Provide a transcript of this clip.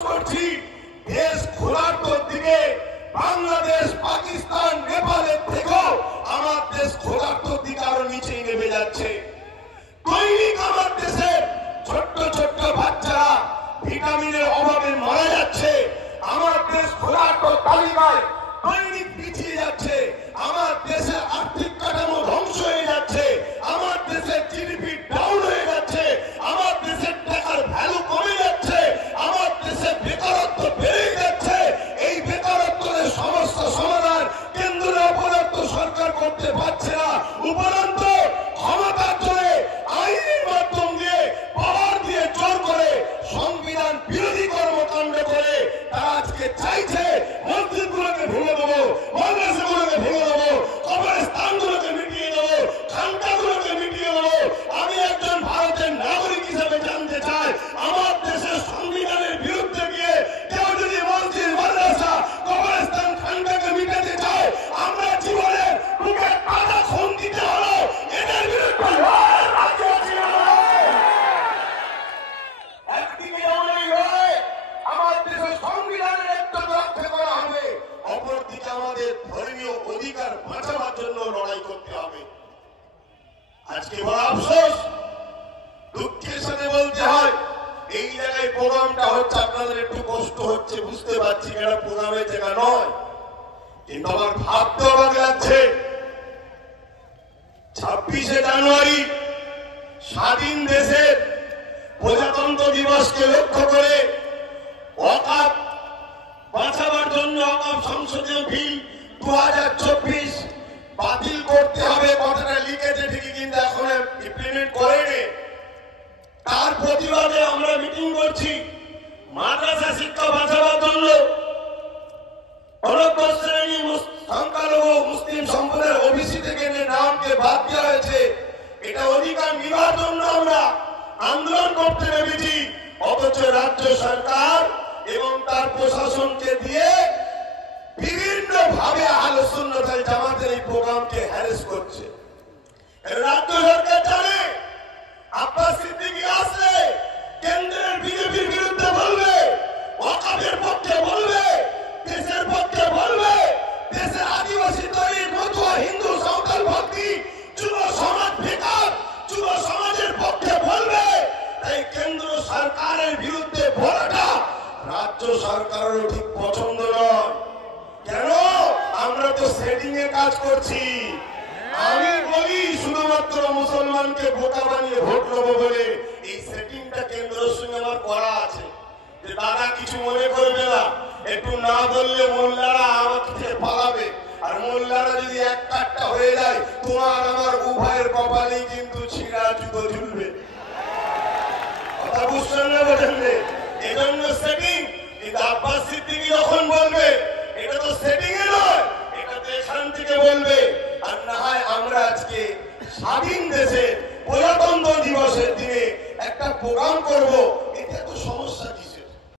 করছি দেশ খোলার দিকে বাংলাদেশ পাকিস্তান নেপালের থেকেও আমার দেশ খোলার দিকে আরো নিচে নেমে যাচ্ছে। দৈনিক আমার দেশের ছোট্ট ছোট্ট বাচ্চারা ভিটামিনের অভাবে মারা যাচ্ছে। আমার দেশ খোলার তালিকায় দৈনিক পিছিয়ে যাচ্ছে। আমার দেশের আর্থিক কাঠামো ধ্বংস হয়ে যাচ্ছে। আমার দেশের জিডিপি ডাউন হয়ে যাচ্ছে। আমার দেশের টাকার ভ্যালু কমে যাচ্ছে। আমার দেশে বেকারত্ব বেড়ে যাচ্ছে। এই বেকারত্বের সমস্যা সমাধান কেন্দ্রের অপরাধ সরকার করতে পারছে না। উপরন্ত ক্ষমতার জোরে আইনের মাধ্যম দিয়ে পাওয়ার দিয়ে জোর করে সংবিধান বিরোধী কর্মকাণ্ড করে তারা আজকে চাইছে মসজিদগুলোকে ভেঙে দেবো, মাদ্রাসাগুলোকে ভেঙে দেবো, কবরস্থানগুলোকে মিটিয়ে দেবো, খানকাগুলোকে মিটিয়ে দেবো। আমি একজন ভারতের নাগরিক হিসেবে জানতে চাই, আমার দেশের সংবিধানের বিরুদ্ধে গিয়ে কেউ যদি মসজিদ, মাদ্রাসা, কবরস্থান, খানকাকে মিটাতে চায়, আমরা জীবনের বুকে কাটা খুন দিতে হলো এদের বিরুদ্ধে একদিকে আমার দেশের সংবিধানের একটা রক্ষা করা হবে, অপরদিকে আমাদের ধর্মীয় অধিকার বাঁচাবার জন্য লড়াই করতে হবে। আজকে বড় আফসোস, দুঃখের সাথে বলতে হয়, এই জায়গায় প্রোগ্রামটা হচ্ছে, আপনাদের একটু কষ্ট হচ্ছে বুঝতে পারছি, এটা প্রোগ্রামের জায়গা নয়, কিন্তু আমার ভাবতে অবাক লাগছে। 26শে জানুয়ারি স্বাধীন দেশের প্রজাতন্ত্র দিবসকে লক্ষ্য করে ওয়াকফ বাঁচাবার জন্য ওয়াকফ সংশোধনী বিল 2024 বাতিল করতে হবে কথাটা লিখেছে ঠিকই, কিন্তু এখন ইমপ্লিমেন্ট করেনি। তার প্রতিবাদে আমরা মিটিং করছি। মাদ্রাসা শিক্ষা বাঁচাবার জন্য অনগ্র শ্রেণী সংখ্যালঘু মুসলিম সম্প্রদায়ের ওবিসি থেকে নামকে বাদ দেওয়া হয়েছে, এটা অধিকার নিবার জন্য আমরা আন্দোলন করতে নেমেছি। অথচ রাজ্য সরকার এবং তার প্রশাসনকে দিয়ে বিভিন্ন ভাবে আহলে সুন্নাত ওয়াল জামাতের এই প্রোগ্রামকে হ্যারাস করছে। রাজ্য সরকার জানে আব্বাস সিদ্দিকী আসলে কেন্দ্রের বিজেপির বিরুদ্ধে বলবে, ওয়াকফের পক্ষে বলবে, দেশের পক্ষে বলবে, দেশের আদিবাসী তৈরির মতুয়া হিন্দু সাঁওতাল ভক্তি যুব সমাজ বেকার যুব সমাজের পক্ষে বলবে। তাই কেন্দ্র সরকারের বিরুদ্ধে বলাটা রাজ্য সরকারেরও ঠিক পছন্দ নয়। কেন? আমরা তো সেটিং এ কাজ করছি। আমি বলি শুধুমাত্র মুসলমানকে বোকা বানিয়ে ভোট নেবো বলে এই সেটিংটা কেন্দ্রের সঙ্গে আমার করা আছে, যে দাদা কিছু মনে করবে না, একটু না বললে মোল্লারা আমাকে পালাবে, আর মোল্লারা যদি এক কাটটা হয়ে যায় তোমার আমার উভয়ের কপালেই কিন্তু ছিঁড়া জুতো ঝুলবে। কথা বুঝছেন না? বোঝেন? এজন্য সেটিং। কিন্তু আব্বাস সিদ্দিকী যখন বলবে এটা তো সেটিং এ নয়, এটা তো এখান থেকে বলবে। আর না হয় আমরা আজকে স্বাধীন দেশে প্রজাতন্ত্র দিবসের দিনে একটা প্রোগ্রাম করব,